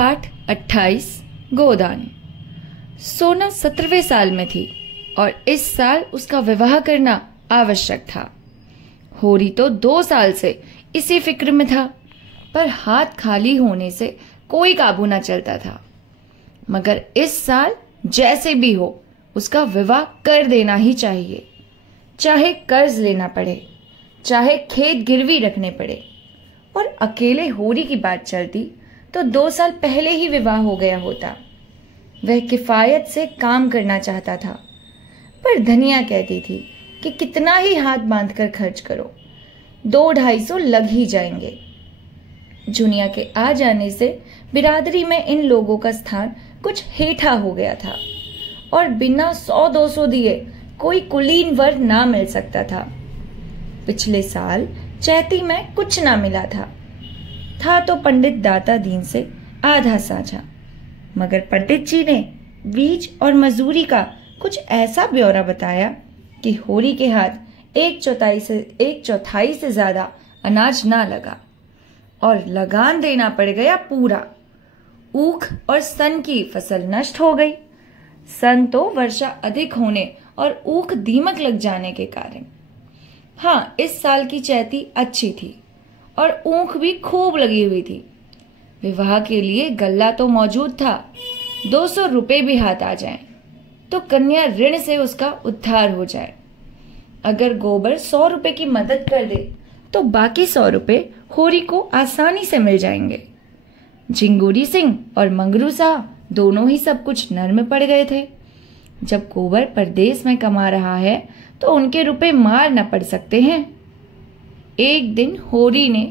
पाठ 28 गोदान। सोना 17वें साल में थी और इस साल उसका विवाह करना आवश्यक था। होरी तो 2 साल से इसी फिक्र में था, पर हाथ खाली होने से कोई काबू न चलता था। मगर इस साल जैसे भी हो उसका विवाह कर देना ही चाहिए, चाहे कर्ज लेना पड़े, चाहे खेत गिरवी रखने पड़े। और अकेले होरी की बात चलती तो 2 साल पहले ही विवाह हो गया होता। वह किफायत से काम करना चाहता था, पर धनिया कहती थी कि कितना ही हाथ बांधकर खर्च करो, 200-250 लग ही जाएंगे। जुनिया के आ जाने से बिरादरी में इन लोगों का स्थान कुछ हेठा हो गया था और बिना 100-200 दिए कोई कुलीन वर ना मिल सकता था। पिछले साल चैती में कुछ ना मिला था तो पंडित दाता दीन से आधा साझा, मगर पंडित जी ने बीज और मजदूरी का कुछ ऐसा ब्यौरा बताया कि होरी के हाथ 1/4 से ज्यादा अनाज ना लगा और लगान देना पड़ गया पूरा। ऊख और सन की फसल नष्ट हो गई। सन तो वर्षा अधिक होने और ऊख दीमक लग जाने के कारण। हाँ, इस साल की चैती अच्छी थी और ऊख भी खूब लगी हुई थी। विवाह के लिए गल्ला तो मौजूद था, 200 रुपए भी हाथ आ जाएं, तो कन्या ऋण से उसका उद्धार हो जाए। अगर गोबर 100 रुपए की मदद कर दे तो बाकी 100 रुपए होरी को आसानी से मिल जाएंगे। झिंगुरी सिंह और मंगरू साह दोनों ही सब कुछ नर्म पड़ गए थे। जब गोबर परदेश में कमा रहा है तो उनके रुपए मार न पड़ सकते हैं। एक दिन होरी ने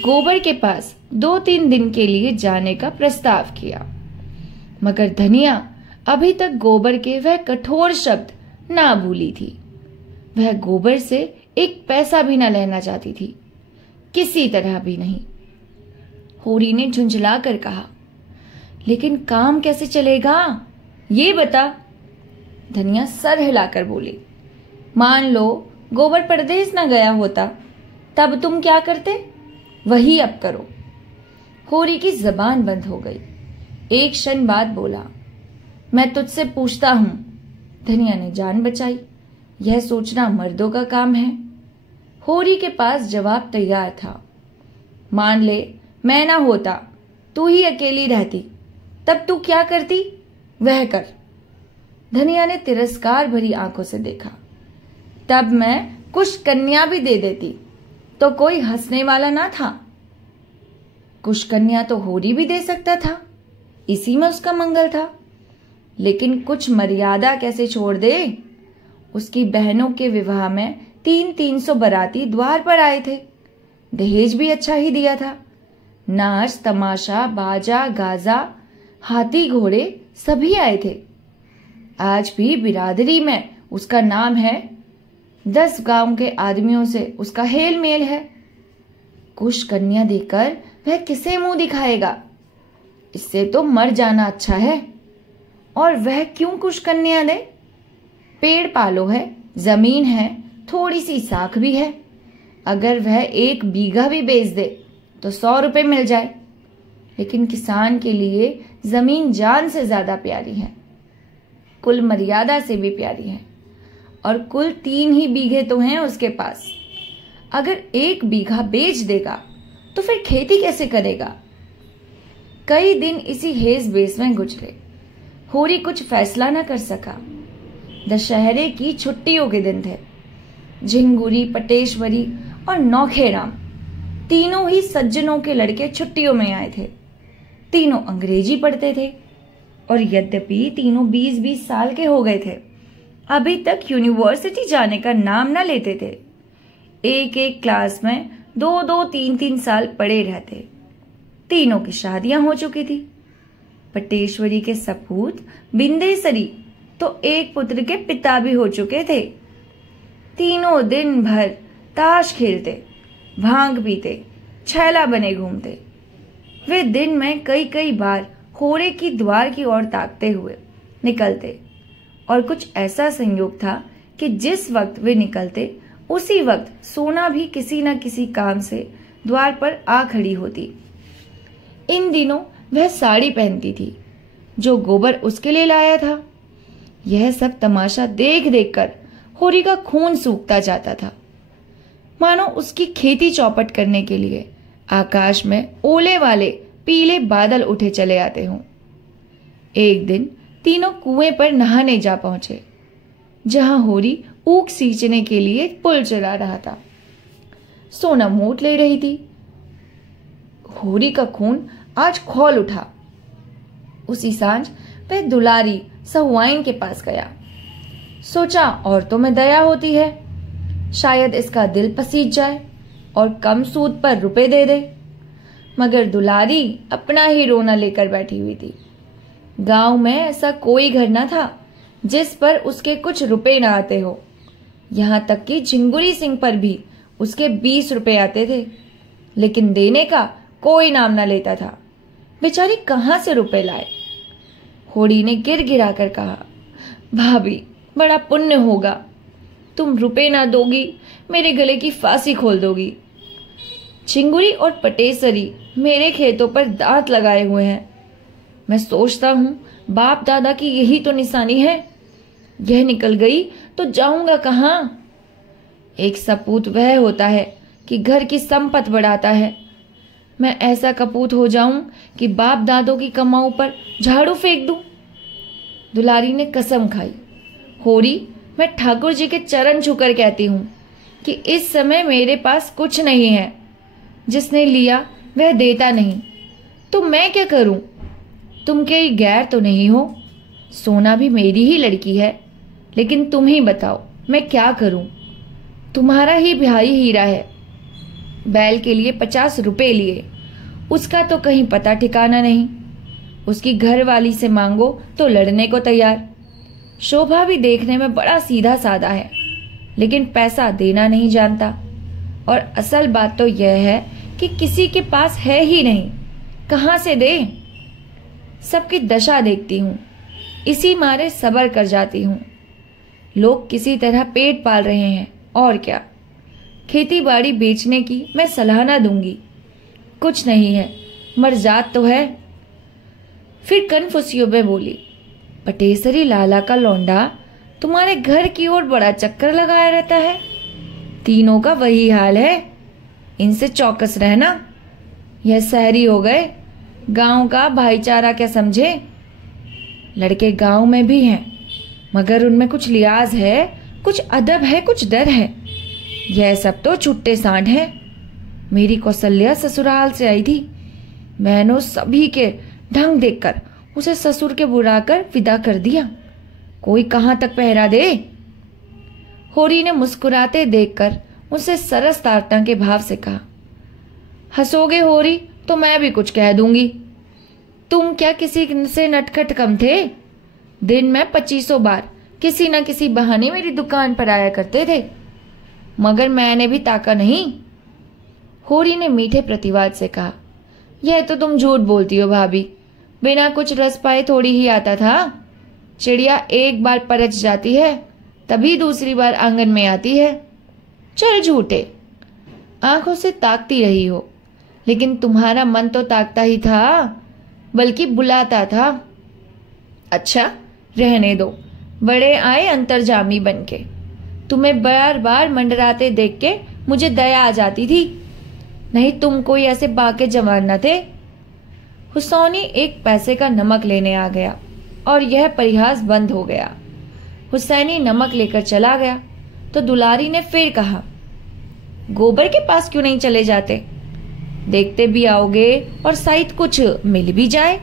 गोबर के पास 2-3 दिन के लिए जाने का प्रस्ताव किया, मगर धनिया अभी तक गोबर के वह कठोर शब्द ना भूली थी। वह गोबर से 1 पैसा भी न लेना चाहती थी, किसी तरह भी नहीं। होरी ने झुंझला कर कहा, लेकिन काम कैसे चलेगा ये बता। धनिया सर हिलाकर बोली, मान लो गोबर परदेश न गया होता, तब तुम क्या करते, वही अब करो। होरी की जबान बंद हो गई। एक क्षण बाद बोला, मैं तुझसे पूछता हूं। धनिया ने जान बचाई, यह सोचना मर्दों का काम है। होरी के पास जवाब तैयार था। मान ले मैं ना होता, तू ही अकेली रहती, तब तू क्या करती, वह कर। धनिया ने तिरस्कार भरी आंखों से देखा। तब मैं कुछ कन्या भी दे देती तो कोई हंसने वाला ना था। कुछ कन्या तो होरी भी दे सकता था, इसी में उसका मंगल था। लेकिन कुछ मर्यादा कैसे छोड़ दे। उसकी बहनों के विवाह में 300 बाराती द्वार पर आए थे। दहेज भी अच्छा ही दिया था। नाच तमाशा बाजा गाजा हाथी घोड़े सभी आए थे। आज भी बिरादरी में उसका नाम है, 10 गांव के आदमियों से उसका हेल मेल है। कुछ कन्या देकर वह किसे मुंह दिखाएगा, इससे तो मर जाना अच्छा है। और वह क्यों कुछ कन्या दे, पेड़ पालो है, जमीन है, थोड़ी सी साख भी है। अगर वह 1 बीघा भी बेच दे तो 100 रुपए मिल जाए। लेकिन किसान के लिए जमीन जान से ज्यादा प्यारी है, कुल मर्यादा से भी प्यारी है। और कुल 3 ही बीघे तो हैं उसके पास। अगर 1 बीघा बेच देगा तो फिर खेती कैसे करेगा। कई दिन इसी हेस बेस में गुजरे। होरी कुछ फैसला न कर सका। दशहरे की छुट्टियों के दिन थे। झिंगुरी, पटेश्वरी और नौखेराम तीनों ही सज्जनों के लड़के छुट्टियों में आए थे। तीनों अंग्रेजी पढ़ते थे और यद्यपि तीनों 20-20 साल के हो गए थे, अभी तक यूनिवर्सिटी जाने का नाम न लेते थे। एक क्लास में 2-2, 3-3 साल पढ़े रहते। तीनों की शादियां हो चुकी थी। पटेश्वरी के सपूत बिंदेसरी तो एक पुत्र के पिता भी हो चुके थे। तीनों दिन भर ताश खेलते, भांग पीते, छैला बने घूमते। वे दिन में कई बार होरे की द्वार की ओर ताकते हुए निकलते और कुछ ऐसा संयोग था कि जिस वक्त वे निकलते उसी वक्त सोना भी किसी न किसी काम से द्वार पर आ खड़ी होती। इन दिनों वह साड़ी पहनती थी जो गोबर उसके लिए लाया था। यह सब तमाशा देख देख कर होरी का खून सूखता जाता था, मानो उसकी खेती चौपट करने के लिए आकाश में ओले वाले पीले बादल उठे चले आते हों। एक दिन तीनों कुएं पर नहाने जा पहुंचे, जहां होरी ऊख सींचने के लिए पुल चला रहा था। सोना मूठ ले रही थी। होरी का खून आज खौल उठा। उसी सांझ वह दुलारी सहुआइन के पास गया। सोचा औरतों में दया होती है, शायद इसका दिल पसीज जाए और कम सूद पर रुपए दे दे। मगर दुलारी अपना ही रोना लेकर बैठी हुई थी। गांव में ऐसा कोई घर न था जिस पर उसके कुछ रुपए ना आते हो। यहां तक कि झिंगुरी सिंह पर भी उसके 20 रुपए आते थे, लेकिन देने का कोई नाम ना लेता था। बेचारी कहां से रुपए लाए। होड़ी ने गिर गिरा कर कहा, भाभी बड़ा पुण्य होगा, तुम रुपए ना दोगी, मेरे गले की फांसी खोल दोगी। चिंगुरी और पटेसरी मेरे खेतों पर दांत लगाए हुए हैं। मैं सोचता हूं बाप दादा की यही तो निशानी है। यह निकल गई तो जाऊंगा कहां। एक सपूत वह होता है कि घर की संपत्ति बढ़ाता है। मैं ऐसा कपूत हो जाऊं कि बाप दादों की कमाऊ पर झाड़ू फेंक दूं। दुलारी ने कसम खाई, होरी मैं ठाकुर जी के चरण छूकर कहती हूं कि इस समय मेरे पास कुछ नहीं है। जिसने लिया वह देता नहीं, तो मैं क्या करूं। तुम के गैर तो नहीं हो। सोना भी मेरी ही लड़की है, लेकिन तुम ही बताओ मैं क्या करूं। तुम्हारा ही भाई हीरा है। बैल के लिए 50 रुपए लिए, उसका तो कहीं पता ठिकाना नहीं। उसकी घर वाली से मांगो तो लड़ने को तैयार। शोभा भी देखने में बड़ा सीधा साधा है, लेकिन पैसा देना नहीं जानता। और असल बात तो यह है कि किसी के पास है ही नहीं, कहां से दे। सबकी दशा देखती हूं, इसी मारे सब्र कर जाती हूं। लोग किसी तरह पेट पाल रहे हैं, और क्या। खेती बाड़ी बेचने की मैं सलाह ना दूंगी, कुछ नहीं है, मरजात तो है। फिर कन्फुसियो में बोली, पटेसरी लाला का लौंडा तुम्हारे घर की ओर बड़ा चक्कर लगाया रहता है। तीनों का वही हाल है, इनसे चौकस रहना। यह शहरी हो गए, गांव का भाईचारा क्या समझे। लड़के गांव में भी हैं, मगर उनमें कुछ लिहाज है, कुछ अदब है, कुछ डर है। यह सब तो छुट्टे सांड है। मेरी कौशल्या ससुराल से आई थी। मैंने सभी के ढंग देखकर उसे ससुर के बुलाकर विदा कर दिया। कोई कहां तक पहरा दे। होरी ने मुस्कुराते देखकर उसे सरस ताड़ना के भाव से कहा, हंसोगे होरी तो मैं भी कुछ कह दूंगी। तुम क्या किसी से नटखट कम थे। दिन में 2500 बार किसी न किसी बहाने मेरी दुकान पर आया करते थे, मगर मैंने भी ताका नहीं। होरी ने मीठे प्रतिवाद से कहा, यह तो तुम झूठ बोलती हो भाभी, बिना कुछ रस पाए थोड़ी ही आता था। चिड़िया एक बार परच जाती है, तभी दूसरी बार आंगन में आती है। चल झूठे, आंखों से ताकती रही हो, लेकिन तुम्हारा मन तो ताकता ही था, बल्कि बुलाता था। अच्छा रहने दो, बड़े आए अंतर्जामी बनके। तुम्हें बार बार मंडराते देख के मुझे दया आ जाती थी, नहीं तुम कोई ऐसे बाके जवान न थे। हुसैनी एक पैसे का नमक लेने आ गया और यह परिहास बंद हो गया। हुसैनी नमक लेकर चला गया तो दुलारी ने फिर कहा, गोबर के पास क्यों नहीं चले जाते, देखते भी आओगे और शायद कुछ मिल भी जाए।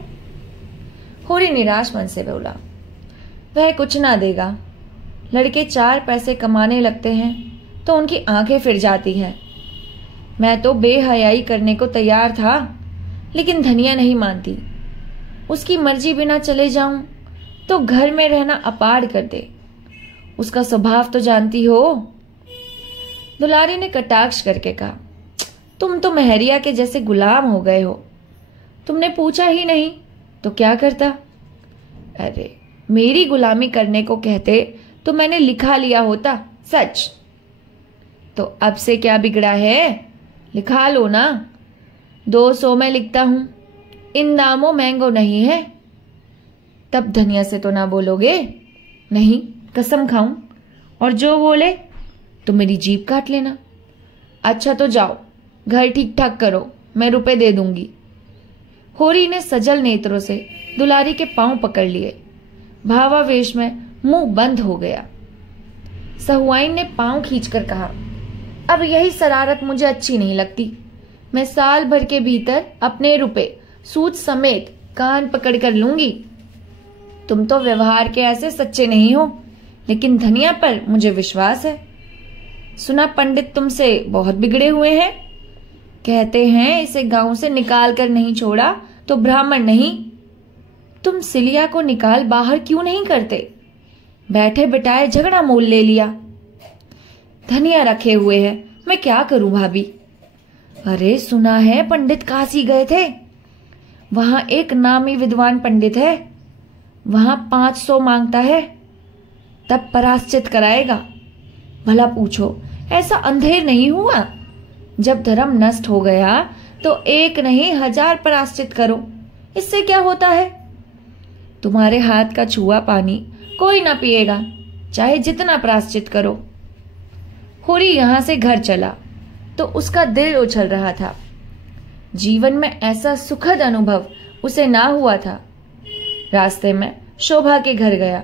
होरी निराश मन से बोला, वह कुछ ना देगा। लड़के 4 पैसे कमाने लगते हैं तो उनकी आंखें फिर जाती हैं। मैं तो बेहयाई करने को तैयार था, लेकिन धनिया नहीं मानती। उसकी मर्जी बिना चले जाऊं तो घर में रहना अपाड़ कर दे। उसका स्वभाव तो जानती हो। दुलारी ने कटाक्ष करके कहा, तुम तो मेहरिया के जैसे गुलाम हो गए हो। तुमने पूछा ही नहीं तो क्या करता। अरे मेरी गुलामी करने को कहते तो मैंने लिखा लिया होता सच। तो अब से क्या बिगड़ा है, लिखा लो ना। 200 में लिखता हूं, इन दामों मैंगो नहीं है। तब धनिया से तो ना बोलोगे? नहीं, कसम खाऊं, और जो बोले तो मेरी जीभ काट लेना। अच्छा तो जाओ, घर ठीक ठाक करो, मैं रुपए दे दूंगी। होरी ने सजल नेत्रों से दुलारी के पांव पकड़ लिए। भावावेश में मुंह बंद हो गया। सहुआइन ने पांव खींचकर कहा, अब यही शरारत मुझे अच्छी नहीं लगती। मैं साल भर के भीतर अपने रुपए सूद समेत कान पकड़ कर लूंगी। तुम तो व्यवहार के ऐसे सच्चे नहीं हो, लेकिन धनिया पर मुझे विश्वास है। सुना पंडित तुमसे बहुत बिगड़े हुए हैं। कहते हैं इसे गांव से निकाल कर नहीं छोड़ा तो ब्राह्मण नहीं। तुम सिलिया को निकाल बाहर क्यों नहीं करते? बैठे बिठाए झगड़ा मोल ले लिया। धनिया रखे हुए हैं, मैं क्या करूं भाभी? अरे सुना है पंडित काशी गए थे। वहां एक नामी विद्वान पंडित है, वहां 500 मांगता है, तब पराश्चित कराएगा। भला पूछो, ऐसा अंधेर नहीं हुआ? जब धर्म नष्ट हो गया तो 1 नहीं 1000 पराश्चित करो, इससे क्या होता है? तुम्हारे हाथ का छुआ पानी कोई ना पिएगा, चाहे जितना प्रायश्चित करो। होरी यहां से घर चला तो उसका दिल उछल रहा था। जीवन में ऐसा सुखद अनुभव उसे ना हुआ था। रास्ते में शोभा के घर गया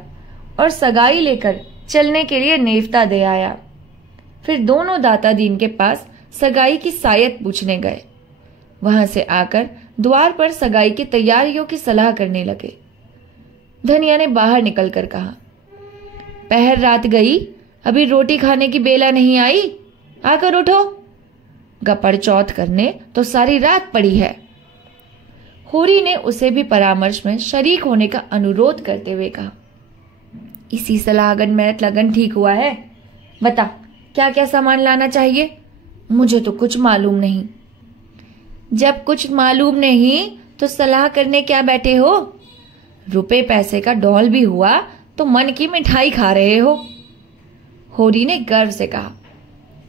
और सगाई लेकर चलने के लिए नेवता दे आया। फिर दोनों दाता दीन के पास सगाई की सायत पूछने गए। वहां से आकर द्वार पर सगाई की तैयारियों की सलाह करने लगे। धनिया ने बाहर निकलकर कहा, पहर रात गई, अभी रोटी खाने की बेला नहीं आई, आकर उठो। गपड़ चौथ करने तो सारी रात पड़ी है। होरी ने उसे भी परामर्श में शरीक होने का अनुरोध करते हुए कहा, इसी सलाहगन मेहनत लगन ठीक हुआ है। बता क्या क्या सामान लाना चाहिए? मुझे तो कुछ मालूम नहीं। जब कुछ मालूम नहीं तो सलाह करने क्या बैठे हो? रुपए पैसे का डौल भी हुआ तो मन की मिठाई खा रहे हो। होरी ने गर्व से कहा,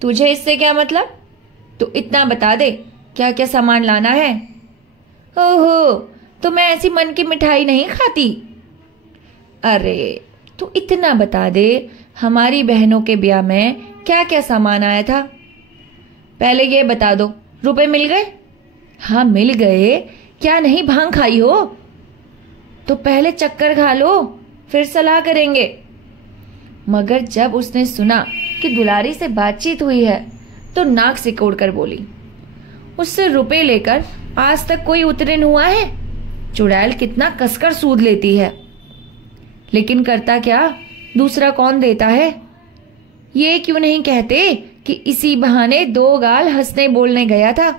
तुझे इससे क्या मतलब? तू इतना बता दे क्या क्या सामान लाना है। ओहो, तो मैं ऐसी मन की मिठाई नहीं खाती। अरे तू इतना बता दे, हमारी बहनों के ब्याह में क्या क्या सामान आया था? पहले ये बता दो, रुपए मिल गए? हाँ मिल गए। क्या नहीं भांग खाई हो? तो पहले चक्कर खा लो, फिर सलाह करेंगे। मगर जब उसने सुना कि दुलारी से बातचीत हुई है तो नाक सिकोड़ कर बोली, उससे रुपए लेकर आज तक कोई उतरन हुआ है? चुड़ैल कितना कसकर सूद लेती है, लेकिन करता क्या, दूसरा कौन देता है? ये क्यों नहीं कहते कि इसी बहाने 2 गाल हंसने बोलने गया था,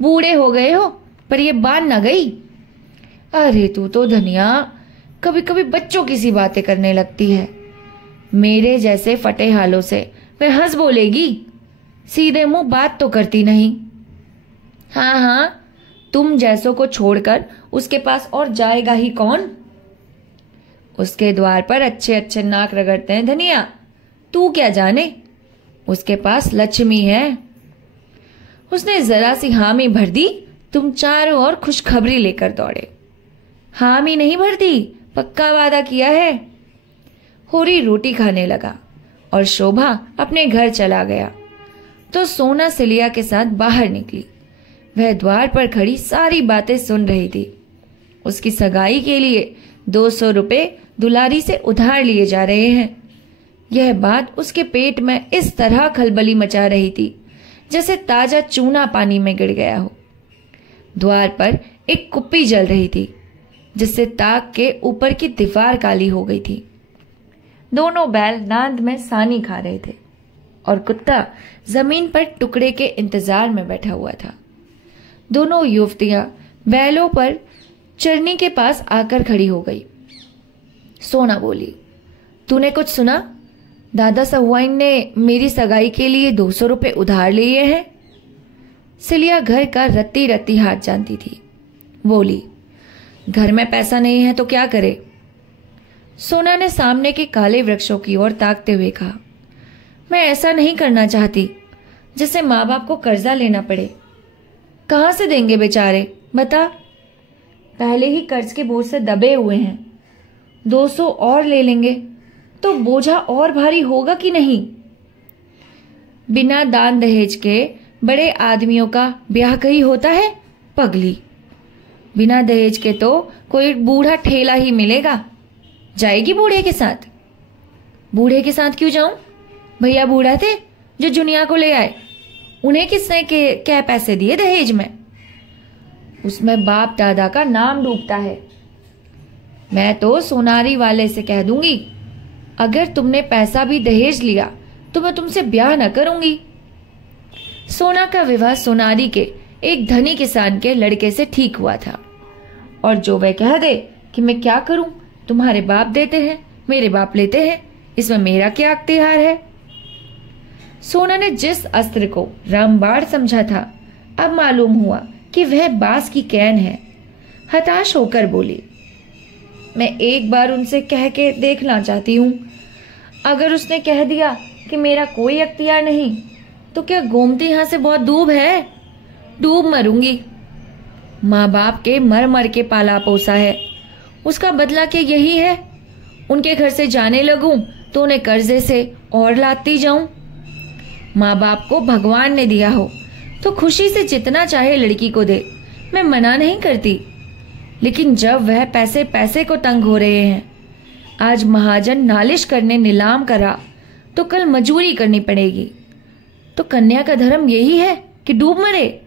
बूढ़े हो गए हो पर ये बान ना गई। अरे तू तो धनिया कभी कभी बच्चों की सी बातें करने लगती है। मेरे जैसे फटे हालों से वह हंस बोलेगी, सीधे मुंह बात तो करती नहीं। हाँ हाँ, तुम जैसों को छोड़कर उसके पास और जाएगा ही कौन? उसके द्वार पर अच्छे अच्छे नाक रगड़ते हैं धनिया, तू क्या जाने, उसके पास लक्ष्मी है। उसने जरा सी हामी भर दी, तुम चारों ओर खुशखबरी लेकर दौड़े। हामी नहीं भर दी, पक्का वादा किया है। होरी रोटी खाने लगा और शोभा अपने घर चला गया तो सोना सिलिया के साथ बाहर निकली। वह द्वार पर खड़ी सारी बातें सुन रही थी। उसकी सगाई के लिए 200 रुपए दुलारी से उधार लिए जा रहे हैं। यह बात उसके पेट में इस तरह खलबली मचा रही थी जैसे ताजा चूना पानी में गिर गया हो। द्वार पर एक कुप्पी जल रही थी जिससे ताक के ऊपर की दीवार काली हो गई थी। दोनों बैल नांद में सानी खा रहे थे और कुत्ता जमीन पर टुकड़े के इंतजार में बैठा हुआ था। दोनों युवतियां बैलों पर चरनी के पास आकर खड़ी हो गई। सोना बोली, तूने कुछ सुना? दादा सहुआइन ने मेरी सगाई के लिए 200 रुपए उधार लिए हैं। सिलिया घर का रत्ती रत्ती हाथ जानती थी। बोली, घर में पैसा नहीं है तो क्या करे? सोना ने सामने के काले वृक्षों की ओर ताकते हुए कहा, मैं ऐसा नहीं करना चाहती जिससे माँ बाप को कर्जा लेना पड़े। कहां से देंगे बेचारे, बता? पहले ही कर्ज के बोझ से दबे हुए हैं। 200 और ले लेंगे तो बोझा और भारी होगा कि नहीं? बिना दान दहेज के बड़े आदमियों का ब्याह कहीं होता है पगली? बिना दहेज के तो कोई बूढ़ा ठेला ही मिलेगा। जाएगी बूढ़े के साथ? बूढ़े के साथ क्यों जाऊं? भैया बूढ़ा थे जो जुनिया को ले आए, उन्हें किसने क्या पैसे दिए दहेज में? उसमें बाप दादा का नाम डूबता है। मैं तो सोनारी वाले से कह दूंगी, अगर तुमने पैसा भी दहेज लिया तो मैं तुमसे ब्याह न करूंगी। सोना का विवाह सोनारी के एक धनी किसान के लड़के से ठीक हुआ था, और जो वह कह दे कि मैं क्या करूं, तुम्हारे बाप देते हैं, मेरे बाप लेते हैं, इसमें मेरा क्या अख्तियार है? सोना ने जिस अस्त्र को रामबाण समझा था, अब मालूम हुआ कि वह बांस की कैन है। हताश होकर बोली, मैं एक बार उनसे कह के देखना चाहती हूँ। अगर उसने कह दिया कि मेरा कोई अख्तियार नहीं, तो क्या गोमती यहाँ से बहुत दूर है? डूब मरूंगी। माँ बाप के मर मर के पाला पोसा है, उसका बदला क्या यही है? उनके घर से जाने लगूं तो उन्हें कर्जे से और लाती जाऊं। माँ बाप को भगवान ने दिया हो तो खुशी से जितना चाहे लड़की को दे, मैं मना नहीं करती, लेकिन जब वह पैसे पैसे को तंग हो रहे हैं, आज महाजन नालिश करने नीलाम करा तो कल मजूरी करनी पड़ेगी। तो कन्या का धर्म यही है कि डूब मरे?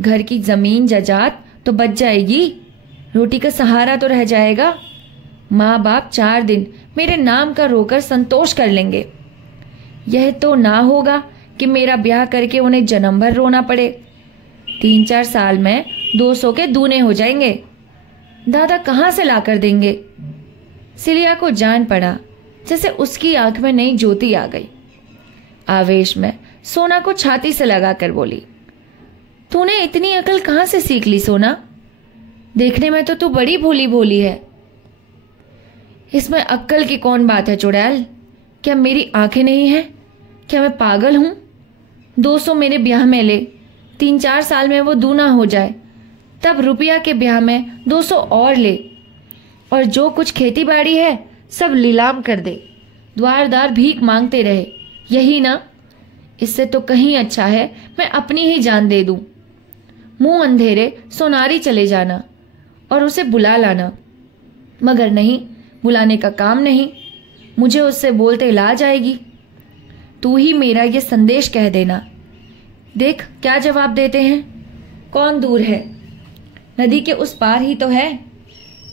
घर की जमीन जायदाद तो बच जाएगी, रोटी का सहारा तो रह जाएगा। माँ बाप 4 दिन मेरे नाम का रोकर संतोष कर लेंगे। यह तो ना होगा कि मेरा ब्याह करके उन्हें जन्म भर रोना पड़े। 3-4 साल में 200 के दूने हो जाएंगे। दादा कहाँ से ला कर देंगे? सिलिया को जान पड़ा जैसे उसकी आंख में नई ज्योति आ गई। आवेश में सोना को छाती से लगाकर बोली, तूने इतनी अकल कहाँ से सीख ली सोना? देखने में तो तू बड़ी भोली भोली है। इसमें अक्कल की कौन बात है चुड़ैल? क्या मेरी आंखें नहीं हैं? क्या मैं पागल हूं? 200 मेरे ब्याह में ले, 3-4 साल में वो दूना हो जाए, तब रुपया के ब्याह में 200 और ले, और जो कुछ खेती बाड़ी है सब नीलाम कर दे, द्वार दार भीख मांगते रहे, यही ना? इससे तो कहीं अच्छा है मैं अपनी ही जान दे दूं। मुंह अंधेरे सोनारी चले जाना और उसे बुला लाना। मगर नहीं, बुलाने का काम नहीं, मुझे उससे बोलते ला जाएगी। तू ही मेरा ये संदेश कह देना। देख क्या जवाब देते हैं। कौन दूर है? नदी के उस पार ही तो है।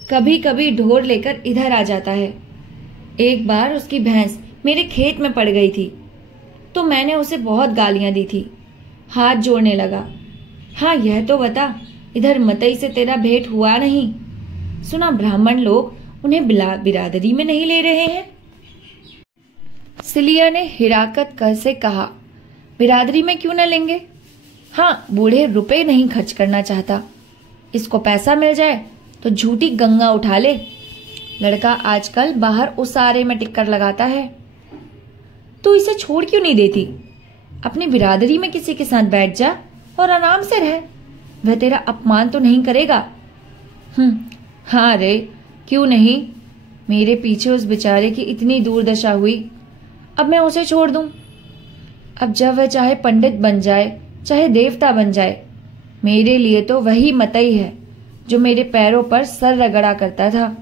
कभी कभी ढोर लेकर इधर आ जाता है। एक बार उसकी भैंस मेरे खेत में पड़ गई थी तो मैंने उसे बहुत गालियां दी थी। हाथ जोड़ने लगा। हाँ यह तो बता, इधर मतई से तेरा भेंट हुआ नहीं? सुना ब्राह्मण लोग उन्हें बिरादरी में नहीं ले रहे हैं। सिलिया ने हिराकत कर से कहा, बिरादरी में क्यों न लेंगे? हाँ, बूढ़े रुपए नहीं खर्च करना चाहता। इसको पैसा मिल जाए तो झूठी गंगा उठा ले। लड़का आजकल बाहर उसारे में टिक्कर लगाता है। तू इसे छोड़ क्यों नहीं देती? अपनी बिरादरी में किसी के साथ बैठ जा और आराम से रह। वह तेरा अपमान तो नहीं करेगा। हाँ रे, क्यों नहीं? मेरे पीछे उस बेचारे की इतनी दुर्दशा हुई, अब मैं उसे छोड़ दूं? अब जब वह चाहे पंडित बन जाए चाहे देवता बन जाए, मेरे लिए तो वही मतई है जो मेरे पैरों पर सर रगड़ा करता था।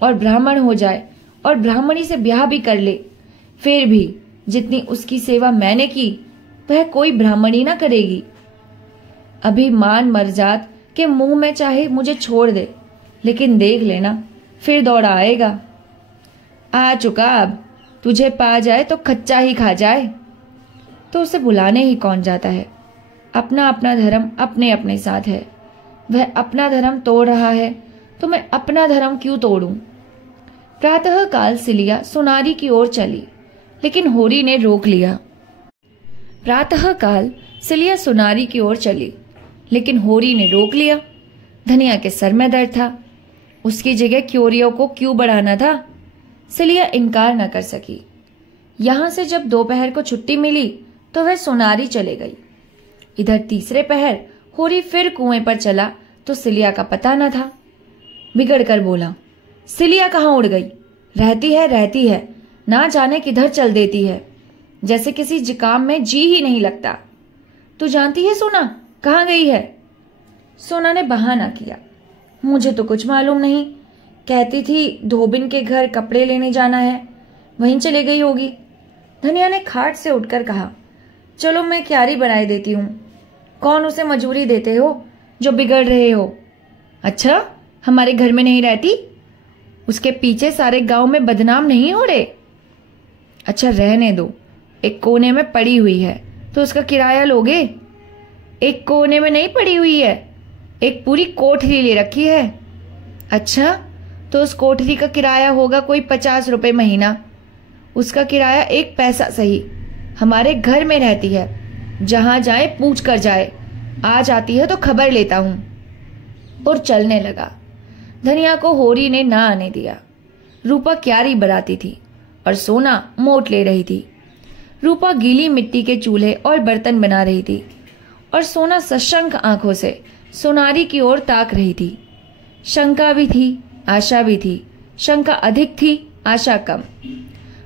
और ब्राह्मण हो जाए और ब्राह्मणी से ब्याह भी कर ले, फिर भी जितनी उसकी सेवा मैंने की वह कोई ब्राह्मणी ना करेगी। अभिमान मरजात के मुंह में चाहे मुझे छोड़ दे, लेकिन देख लेना फिर दौड़ा आएगा। आ चुका, अब तुझे पा जाए तो खच्चा ही खा जाए। तो उसे बुलाने ही कौन जाता है? अपना अपना धर्म अपने अपने साथ है। वह अपना धर्म तोड़ रहा है तो मैं अपना धर्म क्यों तोड़ूं? प्रातः काल सिलिया सोनारी की ओर चली, लेकिन होरी ने रोक लिया। प्रातः काल सिलिया सोनारी की ओर चली, लेकिन होरी ने रोक लिया। धनिया के सर में दर्द था, उसकी जगह क्योरियों को क्यों बढ़ाना था? सिलिया इनकार न कर सकी। यहां से जब दोपहर को छुट्टी मिली तो वह सोनारी चले गई। इधर तीसरे पहर होरी फिर कुएं पर चला तो सिलिया का पता न था। बिगड़ कर बोला, सिलिया कहाँ उड़ गई? रहती है, ना जाने किधर चल देती है, जैसे किसी जुकाम में जी ही नहीं लगता। तू जानती है सोना कहाँ गई है? सोना ने बहाना किया, मुझे तो कुछ मालूम नहीं, कहती थी धोबिन के घर कपड़े लेने जाना है, वहीं चले गई होगी। धनिया ने खाट से उठकर कहा, चलो मैं क्यारी बनाए देती हूँ। कौन उसे मजूरी देते हो जो बिगड़ रहे हो? अच्छा, हमारे घर में नहीं रहती? उसके पीछे सारे गांव में बदनाम नहीं हो रहे? अच्छा रहने दो, एक कोने में पड़ी हुई है तो उसका किराया लोगे? एक कोने में नहीं पड़ी हुई है, एक पूरी कोठरी ले रखी है। अच्छा, तो उस कोठरी का किराया होगा कोई 50 रुपए महीना। उसका किराया 1 पैसा सही। हमारे घर में रहती है, जहां जाए पूछ कर जाए, आ जाती है तो खबर लेता हूं। और चलने लगा। धनिया को होरी ने ना आने दिया। रूपा क्यारी बनाती थी और सोना मोट ले रही थी। रूपा गीली मिट्टी के चूल्हे और बर्तन बना रही थी और सोना सशंक आंखों से सोनारी की ओर ताक रही थी। शंका भी थी, आशा भी थी। शंका अधिक थी, आशा कम।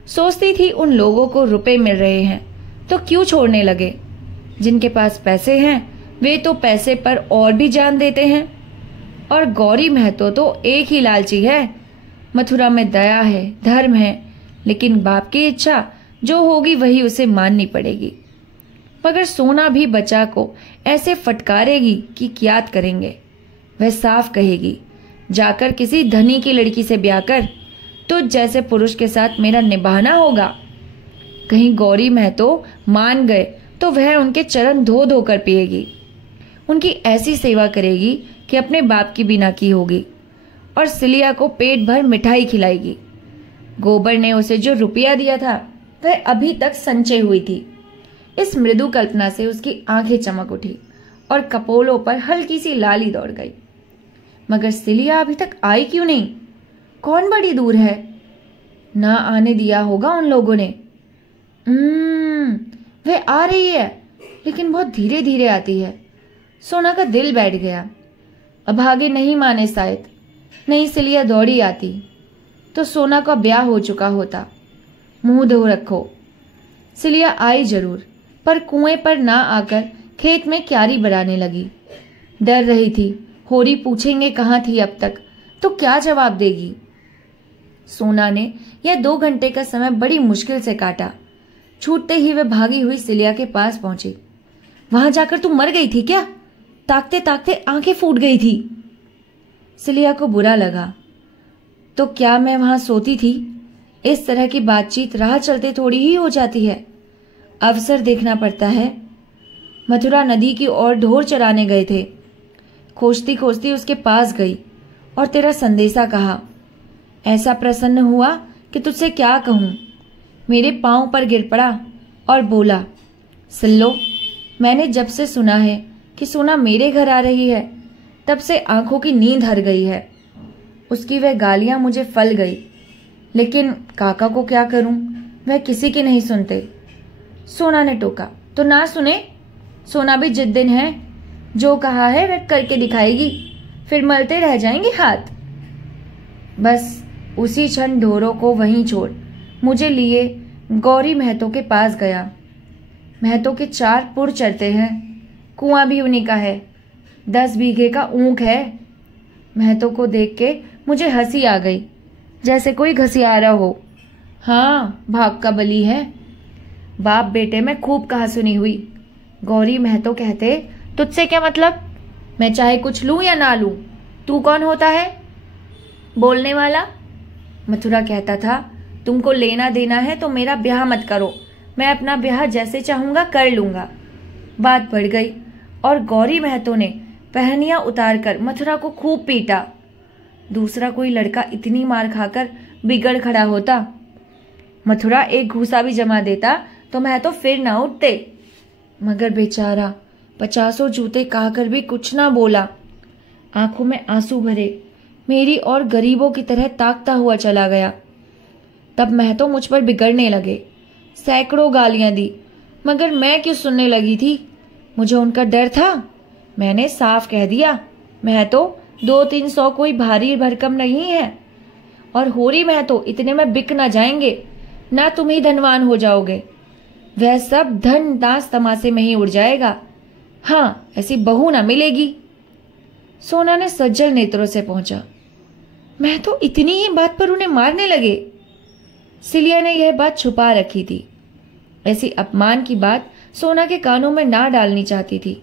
सोचती थी उन लोगों को रुपए मिल रहे हैं तो क्यों छोड़ने लगे? जिनके पास पैसे हैं वे तो पैसे पर और भी जान देते हैं। और गौरी महतो तो एक ही लालची है। मथुरा में दया है, धर्म है, लेकिन बाप की इच्छा जो होगी वही उसे माननी पड़ेगी। मगर सोना भी बच्चा को ऐसे फटकारेगी कि क्या करेंगे। वह साफ कहेगी, जाकर किसी धनी की लड़की से ब्याह कर, तो जैसे पुरुष के साथ मेरा निभाना होगा। कहीं गौरी महतो मान गए तो वह उनके चरण धो धो कर पिएगी, उनकी ऐसी सेवा करेगी कि अपने बाप की भी ना की होगी, और सिलिया को पेट भर मिठाई खिलाएगी। गोबर ने उसे जो रुपया दिया था वह अभी तक संचय हुई थी। इस मृदु कल्पना से उसकी आंखें चमक उठी और कपोलों पर हल्की सी लाली दौड़ गई। मगर सिलिया अभी तक आई क्यों नहीं? कौन बड़ी दूर है? ना आने दिया होगा उन लोगों ने। वह आ रही है, लेकिन बहुत धीरे धीरे आती है। सोना का दिल बैठ गया। अब आगे नहीं माने शायद। नहीं, सिलिया दौड़ी आती तो सोना का ब्याह हो चुका होता। मुंह धो रखो। सिलिया आई जरूर, पर कुएं पर ना आकर खेत में क्यारी बनाने लगी। डर रही थी, होरी पूछेंगे कहाँ थी अब तक, तो क्या जवाब देगी। सोना ने यह 2 घंटे का समय बड़ी मुश्किल से काटा। छूटते ही वह भागी हुई सिलिया के पास पहुंची। वहां जाकर तू मर गई थी क्या? ताकते ताकते आंखें फूट गई थी। सिलिया को बुरा लगा। तो क्या मैं वहां सोती थी? इस तरह की बातचीत राह चलते थोड़ी ही हो जाती है, अवसर देखना पड़ता है। मथुरा नदी की ओर ढोर चराने गए थे। खोजती खोजती उसके पास गई और तेरा संदेशा कहा। ऐसा प्रसन्न हुआ कि तुझसे क्या कहूं। मेरे पांव पर गिर पड़ा और बोला, सिल्लो, मैंने जब से सुना है कि सोना मेरे घर आ रही है, तब से आंखों की नींद हर गई है। उसकी वह गालियां मुझे फल गई, लेकिन काका को क्या करूं, वह किसी की नहीं सुनते। सोना ने टोका। तो ना सुने, सोना भी जिद्दीन है, जो कहा है वह करके दिखाएगी, फिर मलते रह जाएंगे हाथ। बस उसी क्षण ढोरों को वहीं छोड़ मुझे लिए गौरी महतो के पास गया। महतो के 4 पुर चढ़ते हैं, कुआं भी उन्हीं का है, 10 बीघे का ऊंख है। महतो को देख के मुझे हंसी आ गई, जैसे कोई घसियारा हो। हाँ, भाग का बली है। बाप बेटे में खूब कहा सुनी हुई। गौरी महतो कहते, तुझसे क्या मतलब? मैं चाहे कुछ लूं या ना लूं, तू कौन होता है बोलने वाला? मथुरा कहता था, तुमको लेना देना है तो मेरा ब्याह मत करो, मैं अपना ब्याह जैसे चाहूंगा कर लूंगा। बात बढ़ गई और गौरी महतो ने पहनियां उतारकर मथुरा को खूब पीटा। दूसरा कोई लड़का इतनी मार खाकर बिगड़ खड़ा होता, मथुरा एक घूसा भी जमा देता तो महतो फिर ना उठते। मगर बेचारा 50 जूते खाकर भी कुछ ना बोला। आंखों में आंसू भरे मेरी और गरीबों की तरह ताकता हुआ चला गया। तब महतो मुझ पर बिगड़ने लगे, सैकड़ों गालियां दी, मगर मैं क्यों सुनने लगी थी? मुझे उनका डर था। मैंने साफ कह दिया, महतो 200-300 कोई भारी भरकम नहीं है, और होरी महतो इतने में बिक ना जाएंगे, ना तुम ही धनवान हो जाओगे। वह सब धन दास तमाशे में ही उड़ जाएगा। हाँ, ऐसी बहू ना मिलेगी। सोना ने सज्जल नेत्रों से पहुंचा। मैं तो इतनी ही बात पर उन्हें मारने लगे। सिलिया ने यह बात छुपा रखी थी। ऐसी अपमान की बात सोना के कानों में ना डालनी चाहती थी,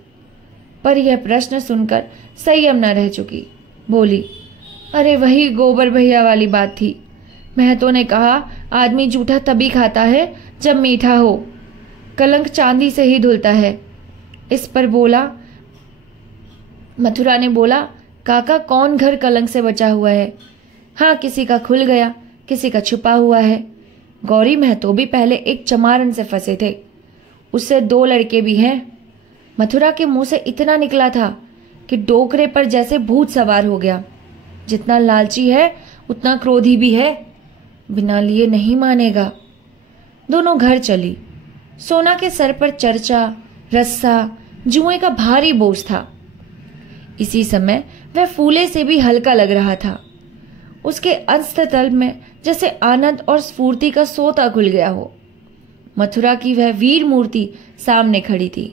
पर यह प्रश्न सुनकर संयम न रह चुकी। बोली, अरे वही गोबर भैया वाली बात थी। महतो ने कहा, आदमी जूठा तभी खाता है जब मीठा हो, कलंक चांदी से ही धुलता है। इस पर मथुरा ने बोला, काका कौन घर कलंक से बचा हुआ है? हाँ, किसी का खुल गया, किसी का छुपा हुआ है। गौरी महतो भी पहले एक चमारन से फंसे थे, उससे 2 लड़के भी हैं। मथुरा के मुंह से इतना निकला था कि डोकरे पर जैसे भूत सवार हो गया। जितना लालची है उतना क्रोधी भी है, बिना लिए नहीं मानेगा। दोनों घर चली। सोना के सर पर चर्चा, रस्सा, जुए का भारी बोझ था। इसी समय वह फूले से भी हल्का लग रहा था। उसके अंतस्तल में जैसे आनंद और स्फूर्ति का सोता खुल गया हो। मथुरा की वह वीर मूर्ति सामने खड़ी थी।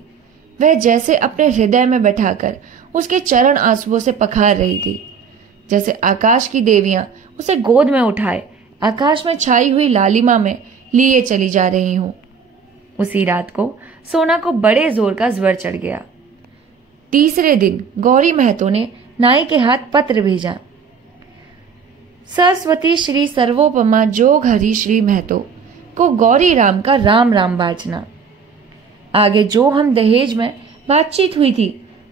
वह जैसे अपने हृदय में बैठाकर उसके चरण आंसुओं से पखार रही थी, जैसे आकाश की देवियां उसे गोद में उठाए आकाश में छाई हुई लालिमा में लिए चली जा रही हूं। उसी रात को सोना को बड़े जोर का ज्वर चढ़ गया। तीसरे दिन गौरी महतो ने नाई के हाथ पत्र भेजा। सरस्वती श्री सर्वोपमा जोग हरि श्री महतो को गौरी राम का राम राम बाजना। आगे जो हम दहेज में बातचीत हुई थी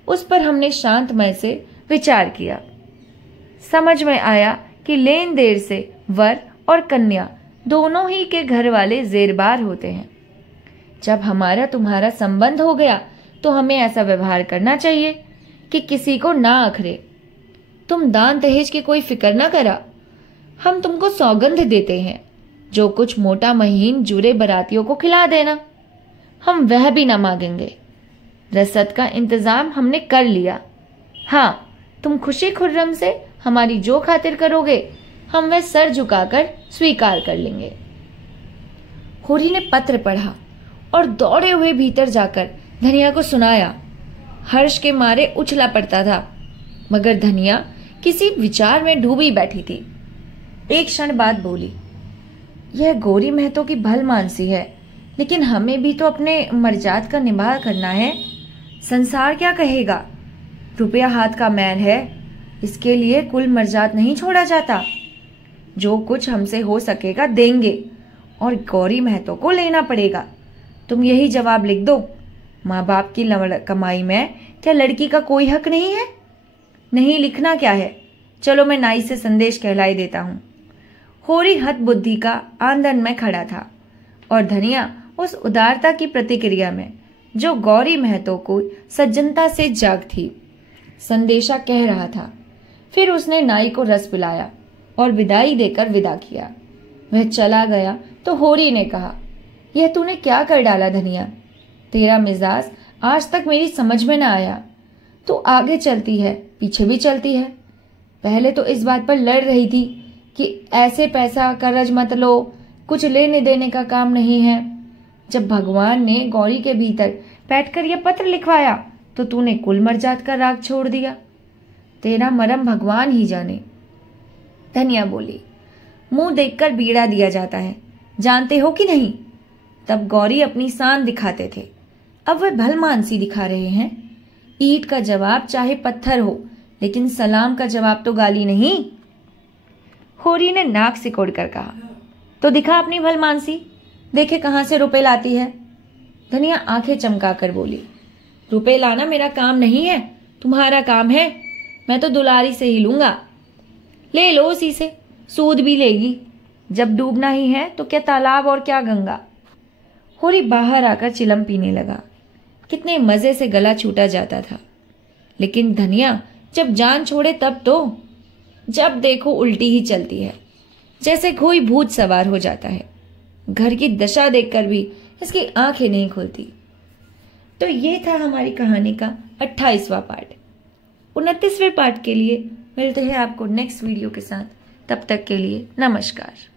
उस पर हमने शांतमय से विचार किया। समझ में आया कि लेन देर से वर और कन्या दोनों ही के घर वाले जेरबार होते हैं। जब हमारा तुम्हारा संबंध हो गया तो हमें ऐसा व्यवहार करना चाहिए कि किसी को ना अखरे। तुम दान दहेज की कोई फिक्र ना करा। हम तुमको सौगंध देते हैं, जो कुछ मोटा महीन जुरे बरातियों को खिला देना। हम वह भी ना मांगेंगे। रसद का इंतजाम हमने कर लिया। हाँ, तुम खुशी खुर्रम से हमारी जो खातिर करोगे हम वह सर झुकाकर स्वीकार कर लेंगे। होरी ने पत्र पढ़ा और दौड़े हुए भीतर जाकर धनिया को सुनाया। हर्ष के मारे उछला पड़ता था, मगर धनिया किसी विचार में डूबी बैठी थी। एक क्षण बाद बोली, यह गौरी महतो की भलमानसी है, लेकिन हमें भी तो अपने मर्जाद का निभा करना है। संसार क्या कहेगा? रुपया हाथ का मैल है, इसके लिए कुल मर्जाद नहीं छोड़ा जाता। जो कुछ हमसे हो सकेगा देंगे, और गौरी महतो को लेना पड़ेगा। तुम यही जवाब लिख दो। माँ बाप की कमाई में क्या लड़की का कोई हक नहीं है? नहीं लिखना क्या है? चलो मैं नाई से संदेश कहलाई देता हूँ। होरी हत बुद्धि का आंदन में खड़ा था, और धनिया उस उदारता की प्रतिक्रिया में जो गौरी महतो को सज्जनता से जाग थी, संदेशा कह रहा था। फिर उसने नाई को रस पिलाया और विदाई देकर विदा किया। वह चला गया तो होरी ने कहा, यह तूने क्या कर डाला धनिया? तेरा मिजाज आज तक मेरी समझ में न आया। तू आगे चलती है, पीछे भी चलती है। पहले तो इस बात पर लड़ रही थी कि ऐसे पैसा कर्ज मत लो, कुछ लेने देने का काम नहीं है। जब भगवान ने गौरी के भीतर बैठकर यह पत्र लिखवाया तो तूने कुल मर्जाद का राग छोड़ दिया। तेरा मरम भगवान ही जाने। धनिया बोली, मुंह देखकर बीड़ा दिया जाता है, जानते हो कि नहीं? तब गौरी अपनी शान दिखाते थे, अब वह भलमानसी दिखा रहे हैं। ईंट का जवाब चाहे पत्थर हो, लेकिन सलाम का जवाब तो गाली नहीं। होरी ने नाक सिकोड़कर कहा, तो दिखा अपनी भलमानसी, देखे कहां से रुपए लाती है। धनिया आंखें चमकाकर बोली, रुपए लाना मेरा काम नहीं है, तुम्हारा काम है। मैं तो दुलारी से ही लूंगा। ले लो उसी से, सूद भी लेगी। जब डूबना ही है तो क्या तालाब और क्या गंगा। होरी बाहर आकर चिलम पीने लगा। कितने मजे से गला छूटा जाता था। लेकिन धनिया जब जान छोड़े तब तो, जब देखो उल्टी ही चलती है, जैसे कोई भूत सवार हो जाता है। घर की दशा देखकर भी इसकी आंखें नहीं खुलती। तो ये था हमारी कहानी का 28वां पार्ट। 29वें पार्ट के लिए मिलते हैं आपको नेक्स्ट वीडियो के साथ। तब तक के लिए नमस्कार।